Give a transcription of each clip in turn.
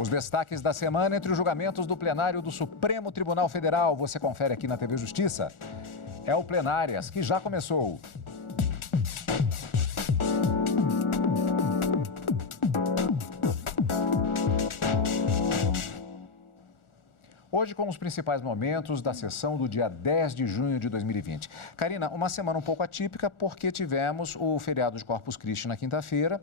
Os destaques da semana entre os julgamentos do plenário do Supremo Tribunal Federal. Você confere aqui na TV Justiça. É o Plenárias, que já começou. Hoje com os principais momentos da sessão do dia 10 de junho de 2020. Karina, uma semana um pouco atípica porque tivemos o feriado de Corpus Christi na quinta-feira,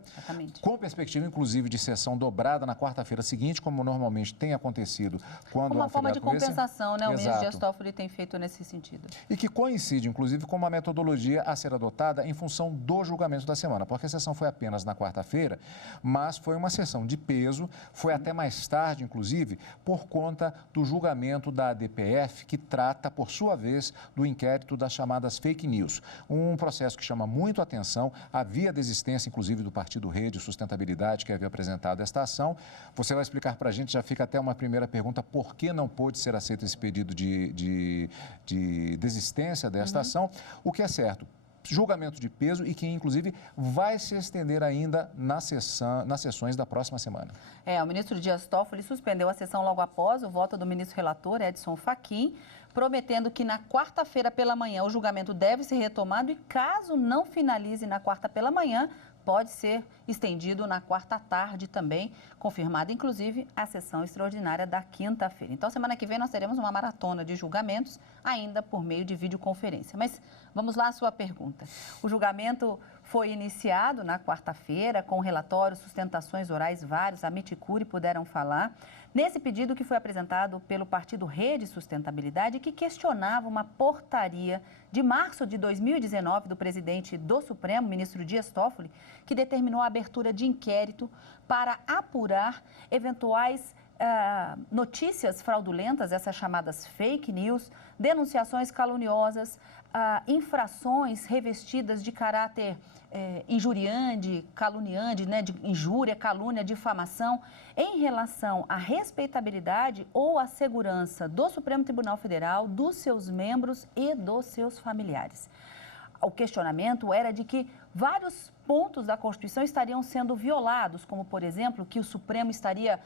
com perspectiva inclusive de sessão dobrada na quarta-feira seguinte, como normalmente tem acontecido quando uma forma de compensação, né? O ministro Dias Toffoli tem feito nesse sentido. E que coincide, inclusive, com uma metodologia a ser adotada em função do julgamento da semana, porque a sessão foi apenas na quarta-feira, mas foi uma sessão de peso, foi até mais tarde, inclusive, por conta do julgamento da ADPF, que trata, por sua vez, do inquérito das chamadas fake news. Um processo que chama muito atenção, havia desistência, inclusive, do Partido Rede Sustentabilidade, que havia apresentado esta ação. Você vai explicar para a gente, já fica até uma primeira pergunta, por que não pôde ser aceito esse pedido de desistência desta ação? O que é certo? Julgamento de peso e que, inclusive, vai se estender ainda nas sessões da próxima semana. O ministro Dias Toffoli suspendeu a sessão logo após o voto do ministro relator, Edson Fachin, prometendo que na quarta-feira pela manhã o julgamento deve ser retomado e, caso não finalize na quarta pela manhã, pode ser estendido na quarta tarde também, confirmada, inclusive, a sessão extraordinária da quinta-feira. Então, semana que vem nós teremos uma maratona de julgamentos, ainda por meio de videoconferência. Mas vamos lá à sua pergunta. O julgamento foi iniciado na quarta-feira, com relatórios, sustentações orais vários, a Miticuri puderam falar, nesse pedido que foi apresentado pelo Partido Rede Sustentabilidade, que questionava uma portaria de março de 2019 do presidente do Supremo, ministro Dias Toffoli, que determinou a abertura de inquérito para apurar eventuais notícias fraudulentas, essas chamadas fake news, denunciações caluniosas, infrações revestidas de caráter injuriante, caluniante, né, de injúria, calúnia, difamação, em relação à respeitabilidade ou à segurança do Supremo Tribunal Federal, dos seus membros e dos seus familiares. O questionamento era de que vários pontos da Constituição estariam sendo violados, como, por exemplo, que o Supremo estaria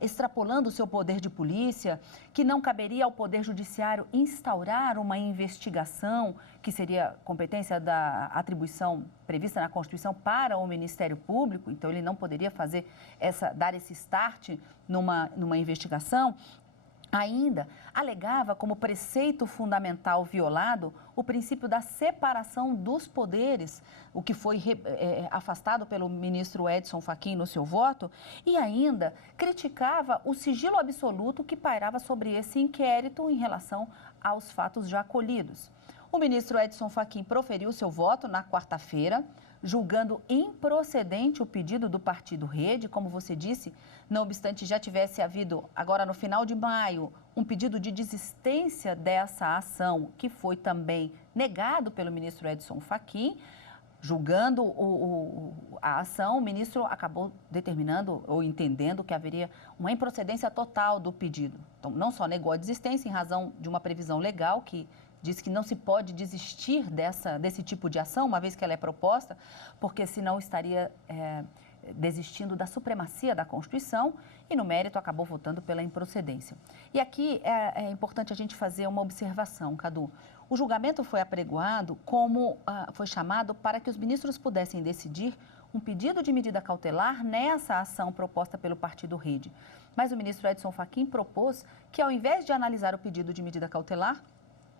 extrapolando o seu poder de polícia, que não caberia ao Poder Judiciário instaurar uma investigação, que seria competência da atribuição prevista na Constituição para o Ministério Público, então ele não poderia dar esse start numa investigação. Ainda alegava como preceito fundamental violado o princípio da separação dos poderes, o que foi afastado pelo ministro Edson Fachin no seu voto, e ainda criticava o sigilo absoluto que pairava sobre esse inquérito em relação aos fatos já colhidos. O ministro Edson Fachin proferiu seu voto na quarta-feira, julgando improcedente o pedido do Partido Rede, como você disse, não obstante já tivesse havido, agora no final de maio, um pedido de desistência dessa ação, que foi também negado pelo ministro Edson Fachin. Julgando a ação, o ministro acabou determinando ou entendendo que haveria uma improcedência total do pedido. Então, não só negou a desistência em razão de uma previsão legal que diz que não se pode desistir desse tipo de ação, uma vez que ela é proposta, porque senão estaria desistindo da supremacia da Constituição e, no mérito, acabou votando pela improcedência. E aqui é importante a gente fazer uma observação, Cadu. O julgamento foi apregoado como foi chamado para que os ministros pudessem decidir um pedido de medida cautelar nessa ação proposta pelo Partido Rede. Mas o ministro Edson Fachin propôs que, ao invés de analisar o pedido de medida cautelar,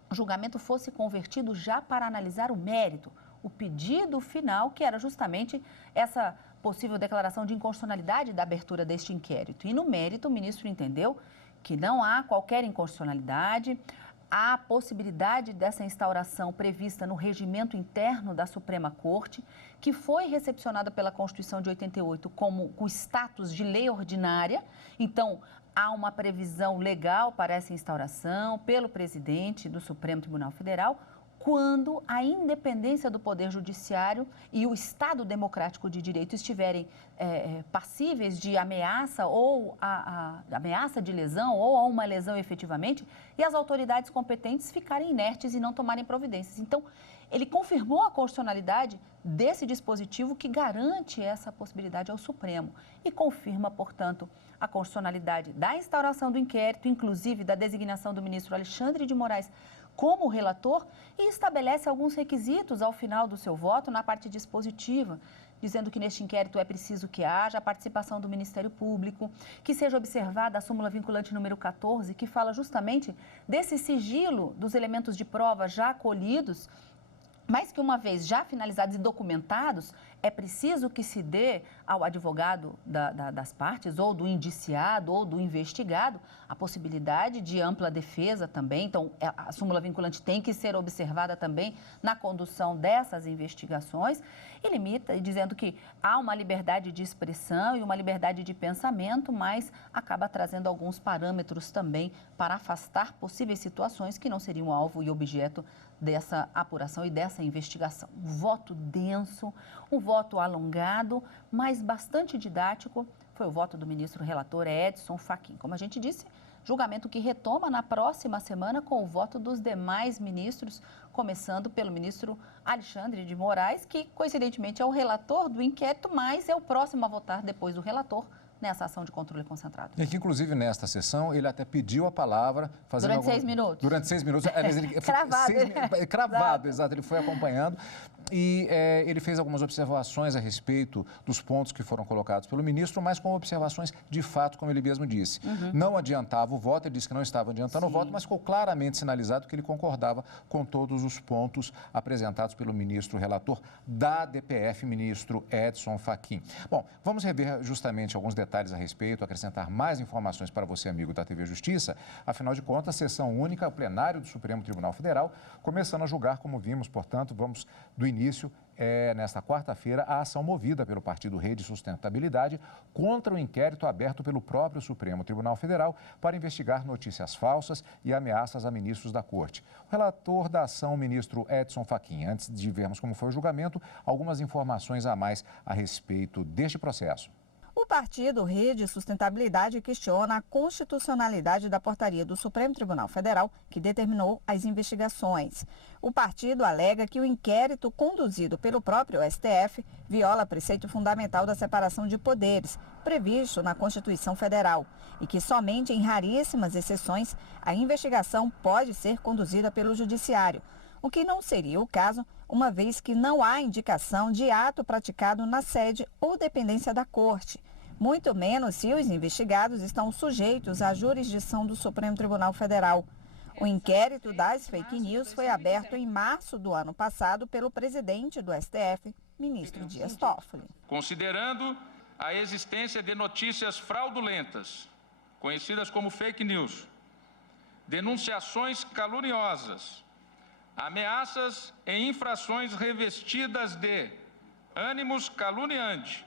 o julgamento fosse convertido já para analisar o mérito, o pedido final, que era justamente essa possível declaração de inconstitucionalidade da abertura deste inquérito. E no mérito, o ministro entendeu que não há qualquer inconstitucionalidade, há possibilidade dessa instauração prevista no regimento interno da Suprema Corte, que foi recepcionada pela Constituição de 88 com status de lei ordinária. Então, há uma previsão legal para essa instauração pelo presidente do Supremo Tribunal Federal, quando a independência do Poder Judiciário e o Estado Democrático de Direito estiverem passíveis de ameaça ou ameaça de lesão ou a uma lesão efetivamente, e as autoridades competentes ficarem inertes e não tomarem providências. Então, ele confirmou a constitucionalidade desse dispositivo que garante essa possibilidade ao Supremo e confirma, portanto, a constitucionalidade da instauração do inquérito, inclusive da designação do ministro Alexandre de Moraes como relator, e estabelece alguns requisitos ao final do seu voto na parte dispositiva, dizendo que neste inquérito é preciso que haja a participação do Ministério Público, que seja observada a súmula vinculante número 14, que fala justamente desse sigilo dos elementos de prova já colhidos, mas que uma vez já finalizados e documentados, é preciso que se dê ao advogado das partes, ou do indiciado, ou do investigado, a possibilidade de ampla defesa também. Então, a súmula vinculante tem que ser observada também na condução dessas investigações e limita, dizendo que há uma liberdade de expressão e uma liberdade de pensamento, mas acaba trazendo alguns parâmetros também para afastar possíveis situações que não seriam alvo e objeto dessa apuração e dessa investigação. Um voto denso, um voto alongado, mas bastante didático, foi o voto do ministro relator Edson Fachin. Como a gente disse, julgamento que retoma na próxima semana com o voto dos demais ministros, começando pelo ministro Alexandre de Moraes, que coincidentemente é o relator do inquérito, mas é o próximo a votar depois do relator nessa ação de controle concentrado. E que, inclusive, nesta sessão, ele até pediu a palavra... Durante 6 minutos. Durante 6 minutos. Cravado. Cravado, exato. Ele foi acompanhando e ele fez algumas observações a respeito dos pontos que foram colocados pelo ministro, mas com observações de fato, como ele mesmo disse. Não adiantava o voto, ele disse que não estava adiantando o voto, mas ficou claramente sinalizado que ele concordava com todos os pontos apresentados pelo ministro relator da DPF, ministro Edson Fachin. Bom, vamos rever justamente alguns detalhes a respeito, acrescentar mais informações para você, amigo da TV Justiça. Afinal de contas, sessão única, o plenário do Supremo Tribunal Federal, começando a julgar, como vimos, portanto, vamos do início, nesta quarta-feira, a ação movida pelo Partido Rede Sustentabilidade contra o inquérito aberto pelo próprio Supremo Tribunal Federal para investigar notícias falsas e ameaças a ministros da Corte. O relator da ação, o ministro Edson Fachin. Antes de vermos como foi o julgamento, algumas informações a mais a respeito deste processo. O partido Rede Sustentabilidade questiona a constitucionalidade da portaria do Supremo Tribunal Federal que determinou as investigações. O partido alega que o inquérito conduzido pelo próprio STF viola preceito fundamental da separação de poderes, previsto na Constituição Federal, e que somente em raríssimas exceções a investigação pode ser conduzida pelo Judiciário, o que não seria o caso, uma vez que não há indicação de ato praticado na sede ou dependência da Corte, muito menos se os investigados estão sujeitos à jurisdição do Supremo Tribunal Federal. O inquérito das fake news foi aberto em março do ano passado pelo presidente do STF, ministro Dias Toffoli. Considerando a existência de notícias fraudulentas, conhecidas como fake news, denunciações caluniosas, ameaças e infrações revestidas de ânimos caluniante,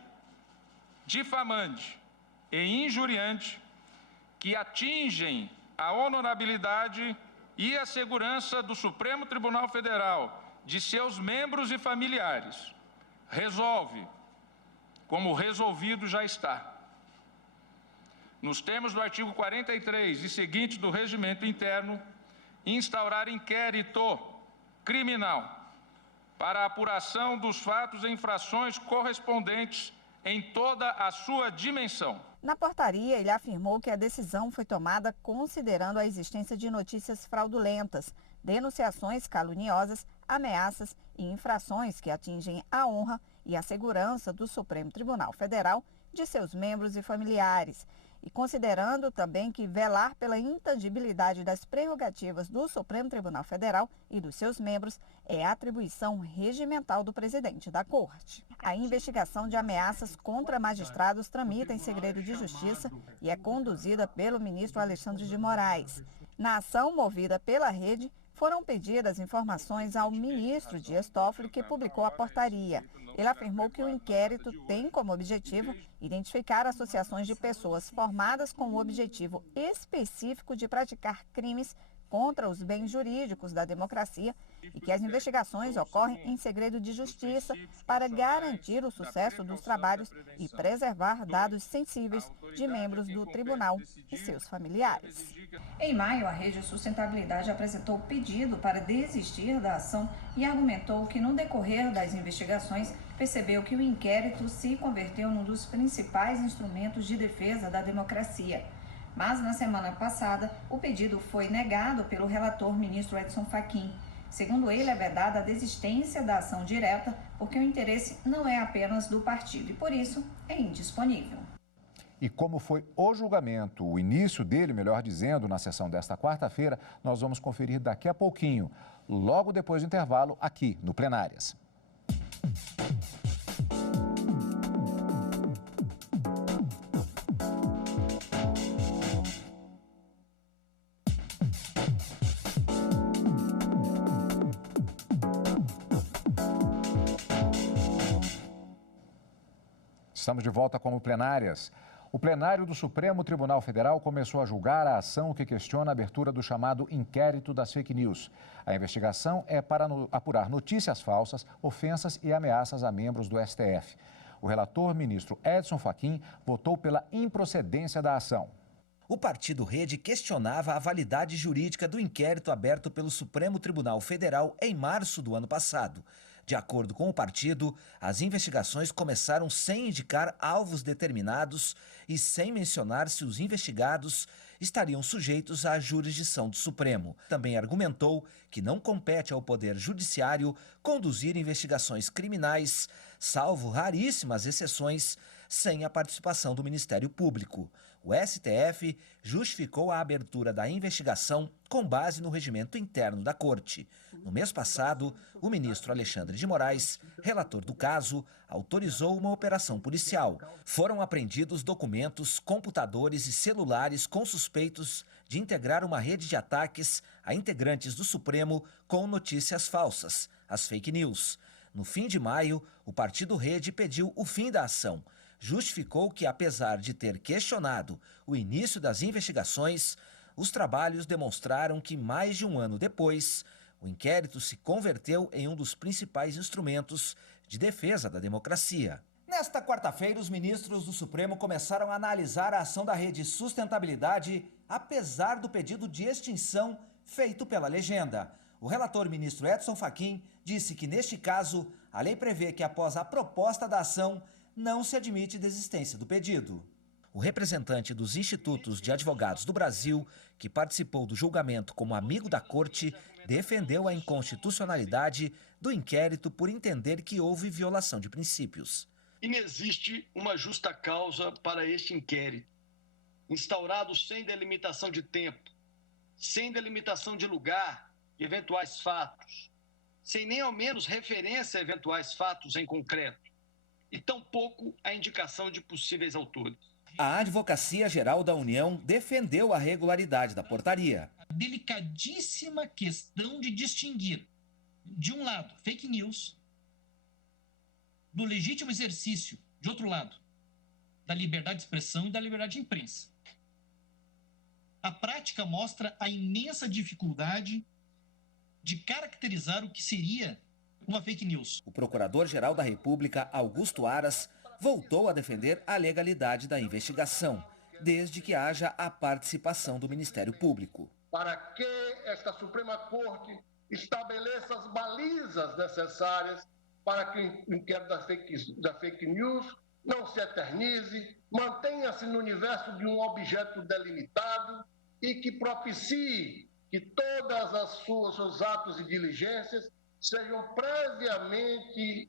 difamante e injuriante, que atingem a honorabilidade e a segurança do Supremo Tribunal Federal, de seus membros e familiares, resolve, como resolvido já está, nos termos do artigo 43 e seguintes do Regimento Interno, instaurar inquérito criminal para a apuração dos fatos e infrações correspondentes em toda a sua dimensão. Na portaria, ele afirmou que a decisão foi tomada considerando a existência de notícias fraudulentas, denunciações caluniosas, ameaças e infrações que atingem a honra e a segurança do Supremo Tribunal Federal, de seus membros e familiares. E considerando também que velar pela intangibilidade das prerrogativas do Supremo Tribunal Federal e dos seus membros é atribuição regimental do presidente da Corte. A investigação de ameaças contra magistrados tramita em segredo de justiça e é conduzida pelo ministro Alexandre de Moraes. Na ação movida pela rede, foram pedidas informações ao ministro Dias Toffoli, que publicou a portaria. Ele afirmou que o inquérito tem como objetivo identificar associações de pessoas formadas com o objetivo específico de praticar crimes contra os bens jurídicos da democracia e que as investigações ocorrem em segredo de justiça para garantir o sucesso dos trabalhos e preservar dados sensíveis de membros do tribunal e seus familiares. Em maio, a Rede Sustentabilidade apresentou pedido para desistir da ação e argumentou que no decorrer das investigações percebeu que o inquérito se converteu num dos principais instrumentos de defesa da democracia. Mas na semana passada, o pedido foi negado pelo relator ministro Edson Fachin. Segundo ele, é vedada a desistência da ação direta, porque o interesse não é apenas do partido e, por isso, é indisponível. E como foi o julgamento, o início dele, melhor dizendo, na sessão desta quarta-feira, nós vamos conferir daqui a pouquinho, logo depois do intervalo, aqui no Plenárias. Estamos de volta com o Plenárias. O plenário do Supremo Tribunal Federal começou a julgar a ação que questiona a abertura do chamado inquérito das fake news. A investigação é para apurar notícias falsas, ofensas e ameaças a membros do STF. O relator, ministro Edson Fachin, votou pela improcedência da ação. O partido Rede questionava a validade jurídica do inquérito aberto pelo Supremo Tribunal Federal em março do ano passado. De acordo com o partido, as investigações começaram sem indicar alvos determinados e sem mencionar se os investigados estariam sujeitos à jurisdição do Supremo. Também argumentou que não compete ao Poder Judiciário conduzir investigações criminais, salvo raríssimas exceções, sem a participação do Ministério Público. O STF justificou a abertura da investigação com base no regimento interno da Corte. No mês passado, o ministro Alexandre de Moraes, relator do caso, autorizou uma operação policial. Foram apreendidos documentos, computadores e celulares com suspeitos de integrar uma rede de ataques a integrantes do Supremo com notícias falsas, as fake news. No fim de maio, o partido Rede pediu o fim da ação. Justificou que, apesar de ter questionado o início das investigações, os trabalhos demonstraram que, mais de um ano depois, o inquérito se converteu em um dos principais instrumentos de defesa da democracia. Nesta quarta-feira, os ministros do Supremo começaram a analisar a ação da Rede Sustentabilidade, apesar do pedido de extinção feito pela legenda. O relator ministro Edson Fachin disse que, neste caso, a lei prevê que, após a proposta da ação, não se admite desistência do pedido. O representante dos Institutos de Advogados do Brasil, que participou do julgamento como amigo da Corte, defendeu a inconstitucionalidade do inquérito por entender que houve violação de princípios. Inexiste uma justa causa para este inquérito, instaurado sem delimitação de tempo, sem delimitação de lugar e eventuais fatos, sem nem ao menos referência a eventuais fatos em concreto, e tampouco a indicação de possíveis autores. A Advocacia Geral da União defendeu a regularidade da portaria. A delicadíssima questão de distinguir, de um lado, fake news, do legítimo exercício, de outro lado, da liberdade de expressão e da liberdade de imprensa. A prática mostra a imensa dificuldade de caracterizar o que seria uma fake news. O Procurador-Geral da República, Augusto Aras, voltou a defender a legalidade da investigação, desde que haja a participação do Ministério Público. Para que esta Suprema Corte estabeleça as balizas necessárias para que o inquérito da fake news não se eternize, mantenha-se no universo de um objeto delimitado e que propicie que todas as seus atos e diligências sejam previamente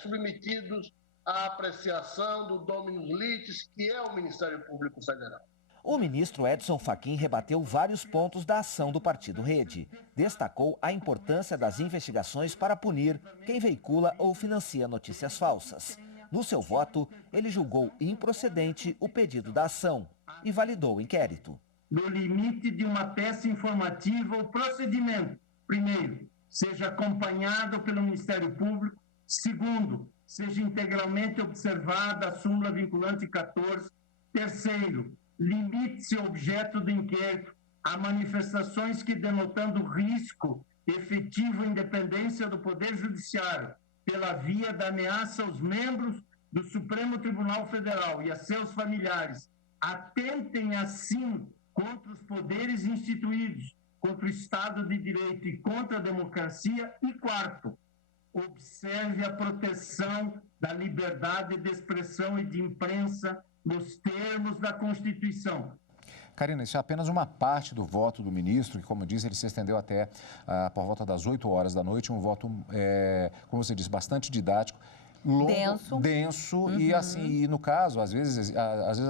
submetidos à apreciação do Dominus Litis, que é o Ministério Público Federal. O ministro Edson Fachin rebateu vários pontos da ação do Partido Rede. Destacou a importância das investigações para punir quem veicula ou financia notícias falsas. No seu voto, ele julgou improcedente o pedido da ação e validou o inquérito. No limite de uma peça informativa, o procedimento, primeiro, seja acompanhado pelo Ministério Público. Segundo, seja integralmente observada a súmula vinculante 14. Terceiro, limite-se o objeto do inquérito há manifestações que, denotando risco efetivo à independência do Poder Judiciário pela via da ameaça aos membros do Supremo Tribunal Federal e a seus familiares, atentem assim contra os poderes instituídos, contra o Estado de Direito e contra a democracia. E quarto, observe a proteção da liberdade de expressão e de imprensa nos termos da Constituição. Karina, isso é apenas uma parte do voto do ministro, que, como eu disse, ele se estendeu até por volta das 8 horas da noite, um voto, como você disse, bastante didático, longo, denso e assim, e no caso, às vezes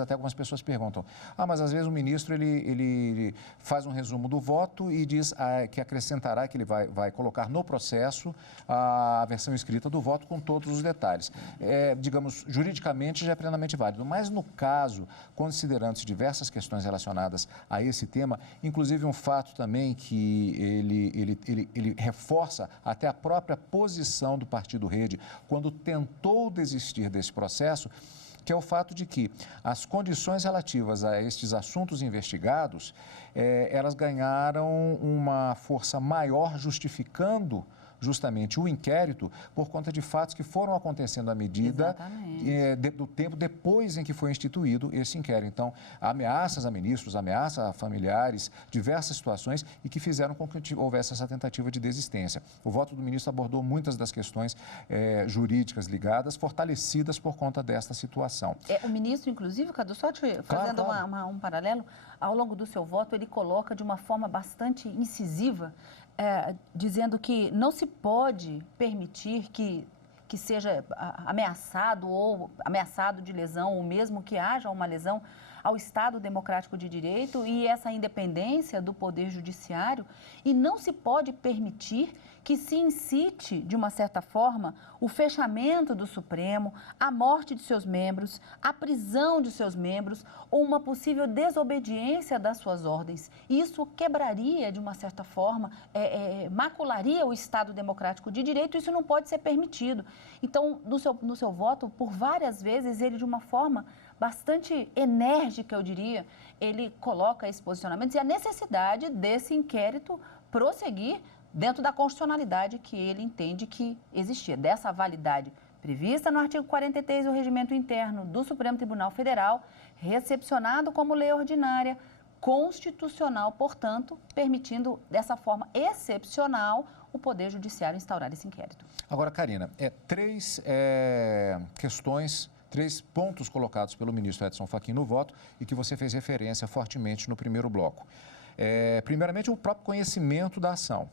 até algumas pessoas perguntam, mas às vezes o ministro ele faz um resumo do voto e diz que acrescentará, que ele vai colocar no processo a versão escrita do voto com todos os detalhes. Digamos, juridicamente já é plenamente válido, mas no caso, considerando-se diversas questões relacionadas a esse tema, inclusive um fato também que ele reforça até a própria posição do Partido Rede, quando tentou desistir desse processo, que é o fato de que as condições relativas a estes assuntos investigados, elas ganharam uma força maior, justificando justamente o inquérito por conta de fatos que foram acontecendo à medida do tempo depois em que foi instituído esse inquérito. Então, ameaças a ministros, ameaças a familiares, diversas situações e que fizeram com que houvesse essa tentativa de desistência. O voto do ministro abordou muitas das questões jurídicas ligadas, fortalecidas por conta desta situação. O ministro, inclusive, Cadu, só te fazendo um paralelo, ao longo do seu voto, ele coloca de uma forma bastante incisiva, dizendo que não se pode permitir que seja ameaçado ou ameaçado de lesão, ou mesmo que haja uma lesão ao Estado Democrático de Direito e essa independência do Poder Judiciário, e não se pode permitir que se incite, de uma certa forma, o fechamento do Supremo, a morte de seus membros, a prisão de seus membros ou uma possível desobediência das suas ordens. Isso quebraria, de uma certa forma, macularia o Estado Democrático de Direito, isso não pode ser permitido. Então, no seu voto, por várias vezes, ele, de uma forma bastante enérgica, eu diria, ele coloca esse posicionamento e a necessidade desse inquérito prosseguir dentro da constitucionalidade que ele entende que existia, dessa validade prevista no artigo 43 do Regimento Interno do Supremo Tribunal Federal, recepcionado como lei ordinária, constitucional, portanto, permitindo dessa forma excepcional o Poder Judiciário instaurar esse inquérito. Agora, Karina, três questões, 3 pontos colocados pelo ministro Edson Fachin no voto e que você fez referência fortemente no primeiro bloco. Primeiramente, o próprio conhecimento da ação.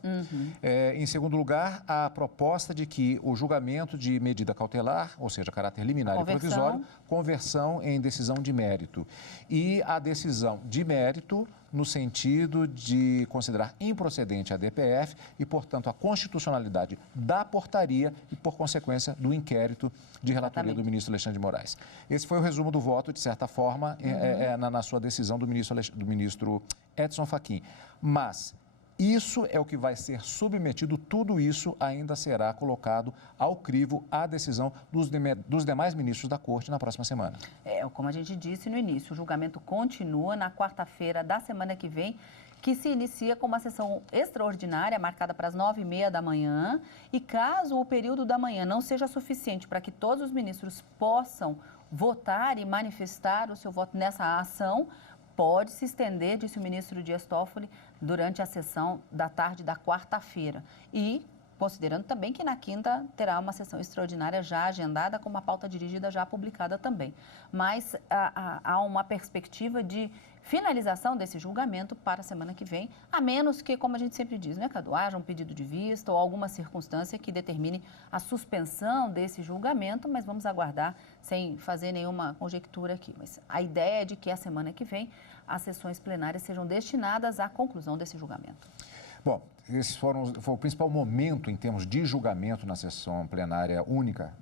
Em segundo lugar, a proposta de que o julgamento de medida cautelar, ou seja, caráter liminar e provisório, conversão em decisão de mérito. E a decisão de mérito no sentido de considerar improcedente a DPF e, portanto, a constitucionalidade da portaria e, por consequência, do inquérito de relatoria do ministro Alexandre de Moraes. Esse foi o resumo do voto, de certa forma, na sua decisão do ministro Edson Fachin. Mas isso é o que vai ser submetido, tudo isso ainda será colocado ao crivo à decisão dos demais ministros da Corte na próxima semana. Como a gente disse no início, o julgamento continua na quarta-feira da semana que vem, que se inicia com uma sessão extraordinária marcada para as 9h30 da manhã. E caso o período da manhã não seja suficiente para que todos os ministros possam votar e manifestar o seu voto nessa ação, pode se estender, disse o ministro Dias Toffoli, durante a sessão da tarde da quarta-feira. E considerando também que na quinta terá uma sessão extraordinária já agendada, com uma pauta dirigida já publicada também. Mas há uma perspectiva de finalização desse julgamento para a semana que vem, a menos que, como a gente sempre diz, né, Cadu, haja um pedido de vista ou alguma circunstância que determine a suspensão desse julgamento, mas vamos aguardar sem fazer nenhuma conjectura aqui. Mas a ideia é de que a semana que vem as sessões plenárias sejam destinadas à conclusão desse julgamento. Bom, esse foi o principal momento em termos de julgamento na sessão plenária única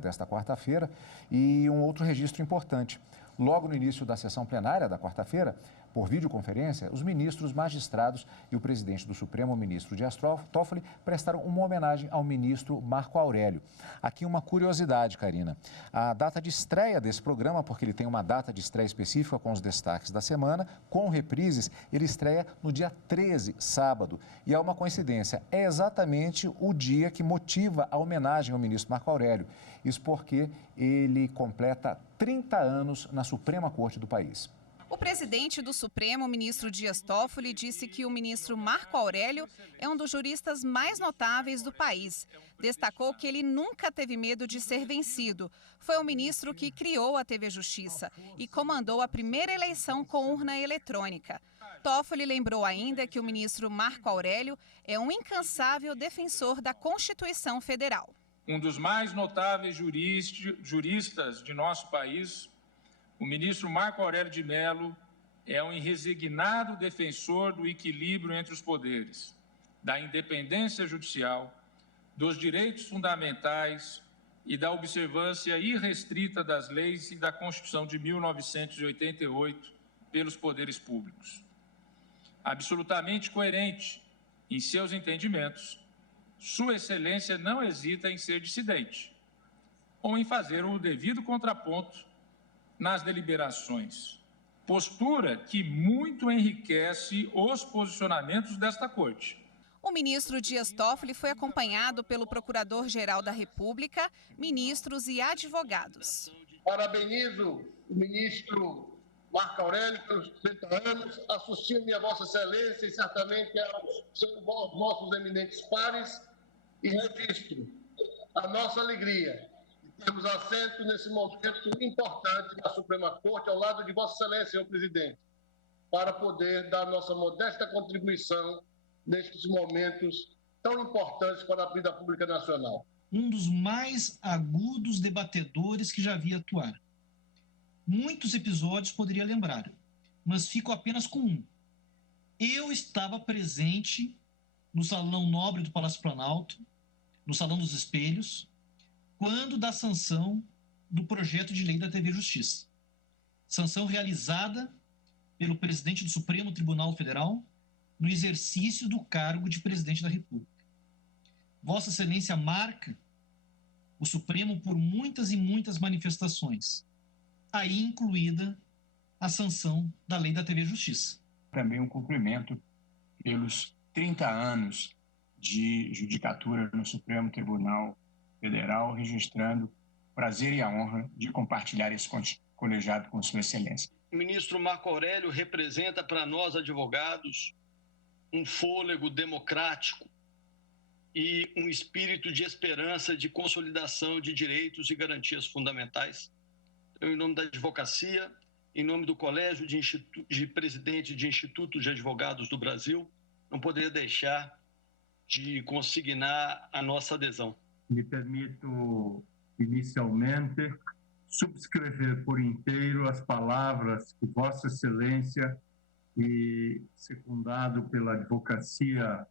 desta quarta-feira. E um outro registro importante. Logo no início da sessão plenária da quarta-feira, Por videoconferência, os ministros, magistrados e o presidente do Supremo, o ministro Dias Toffoli, prestaram uma homenagem ao ministro Marco Aurélio. Aqui uma curiosidade, Karina. A data de estreia desse programa, porque ele tem uma data de estreia específica com os destaques da semana, com reprises, ele estreia no dia 13, sábado. E é uma coincidência, é exatamente o dia que motiva a homenagem ao ministro Marco Aurélio. Isso porque ele completa 30 anos na Suprema Corte do país. O presidente do Supremo, o ministro Dias Toffoli, disse que o ministro Marco Aurélio é um dos juristas mais notáveis do país. Destacou que ele nunca teve medo de ser vencido. Foi o ministro que criou a TV Justiça e comandou a primeira eleição com urna eletrônica. Toffoli lembrou ainda que o ministro Marco Aurélio é um incansável defensor da Constituição Federal. Um dos mais notáveis juristas de nosso país, o ministro Marco Aurélio de Mello é um irresignado defensor do equilíbrio entre os poderes, da independência judicial, dos direitos fundamentais e da observância irrestrita das leis e da Constituição de 1988 pelos poderes públicos. Absolutamente coerente em seus entendimentos, Sua Excelência não hesita em ser dissidente ou em fazer o devido contraponto nas deliberações, postura que muito enriquece os posicionamentos desta Corte. O ministro Dias Toffoli foi acompanhado pelo Procurador-Geral da República, ministros e advogados. Parabenizo o ministro Marco Aurélio pelos 30 anos, associo-me a Vossa Excelência e certamente aos nossos eminentes pares e registro a nossa alegria. Temos assento nesse momento importante da Suprema Corte, ao lado de Vossa Excelência, senhor presidente, para poder dar nossa modesta contribuição nestes momentos tão importantes para a vida pública nacional. Um dos mais agudos debatedores que já vi atuar. Muitos episódios poderia lembrar, mas fico apenas com um. Eu estava presente no Salão Nobre do Palácio Planalto, no Salão dos Espelhos, quando da sanção do projeto de lei da TV Justiça. Sanção realizada pelo presidente do Supremo Tribunal Federal no exercício do cargo de presidente da República. Vossa Excelência marca o Supremo por muitas e muitas manifestações, aí incluída a sanção da lei da TV Justiça. Também um cumprimento pelos 30 anos de judicatura no Supremo Tribunal Federal, registrando o prazer e a honra de compartilhar esse colegiado com Sua Excelência. O ministro Marco Aurélio representa para nós, advogados, um fôlego democrático e um espírito de esperança, de consolidação de direitos e garantias fundamentais. Eu, em nome da advocacia, em nome do Colégio de Presidentes de Institutos de Advogados do Brasil, não poderia deixar de consignar a nossa adesão. Me permito, inicialmente, subscrever por inteiro as palavras que Vossa Excelência, e secundado pela advocacia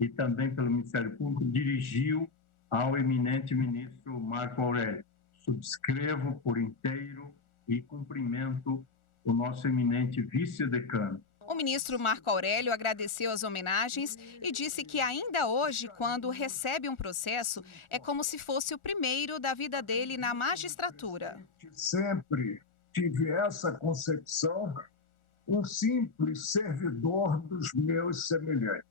e também pelo Ministério Público, dirigiu ao eminente ministro Marco Aurélio. Subscrevo por inteiro e cumprimento o nosso eminente vice-decano. O ministro Marco Aurélio agradeceu as homenagens e disse que ainda hoje, quando recebe um processo, é como se fosse o primeiro da vida dele na magistratura. Sempre tive essa concepção, um simples servidor dos meus semelhantes.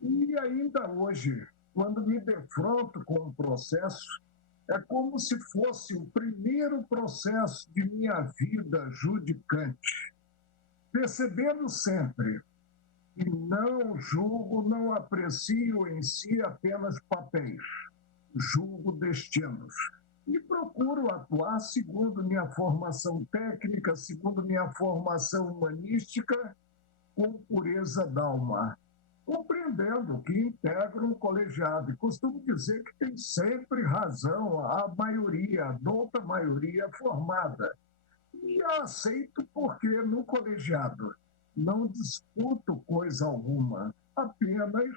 E ainda hoje, quando me defronto com um processo, é como se fosse o primeiro processo de minha vida judicante. Percebendo sempre que não julgo, não aprecio em si apenas papéis, julgo destinos. E procuro atuar segundo minha formação técnica, segundo minha formação humanística, com pureza d'alma, compreendendo que integra um colegiado. E costumo dizer que tem sempre razão a maioria, a douta maioria formada. E aceito porque no colegiado não disputo coisa alguma, apenas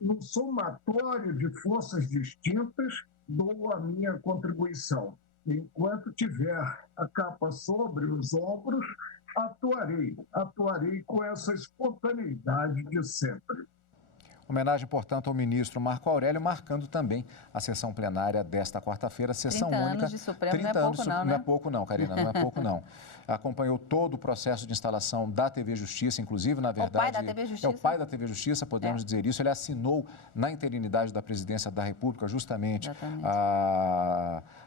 no somatório de forças distintas dou a minha contribuição. Enquanto tiver a capa sobre os ombros, atuarei com essa espontaneidade de sempre. Homenagem, portanto, ao ministro Marco Aurélio, marcando também a sessão plenária desta quarta-feira, sessão 30 única. anos de Supremo não é pouco não, né? Não é pouco não, Karina, não é pouco não. Acompanhou todo o processo de instalação da TV Justiça, inclusive, na verdade... O pai da TV Justiça. É o pai da TV Justiça, podemos dizer isso. Ele assinou na interinidade da Presidência da República justamente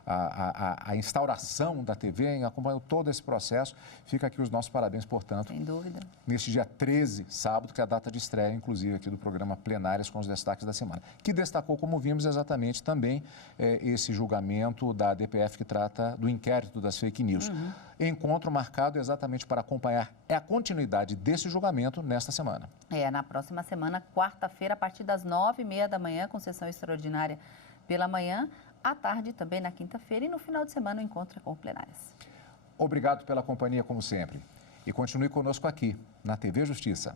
a instauração da TV, acompanhou todo esse processo. Fica aqui os nossos parabéns, portanto. Sem dúvida. Neste dia 13, sábado, que é a data de estreia, inclusive, aqui do programa Plenárias com os destaques da semana. Que destacou, como vimos, exatamente também esse julgamento da DPF que trata do inquérito das fake news. Encontro marcado exatamente para acompanhar a continuidade desse julgamento nesta semana. Na próxima semana, quarta-feira, a partir das 9h30 da manhã, com sessão extraordinária pela manhã, à tarde também na quinta-feira e no final de semana o encontro com plenárias. Obrigado pela companhia, como sempre. E continue conosco aqui, na TV Justiça.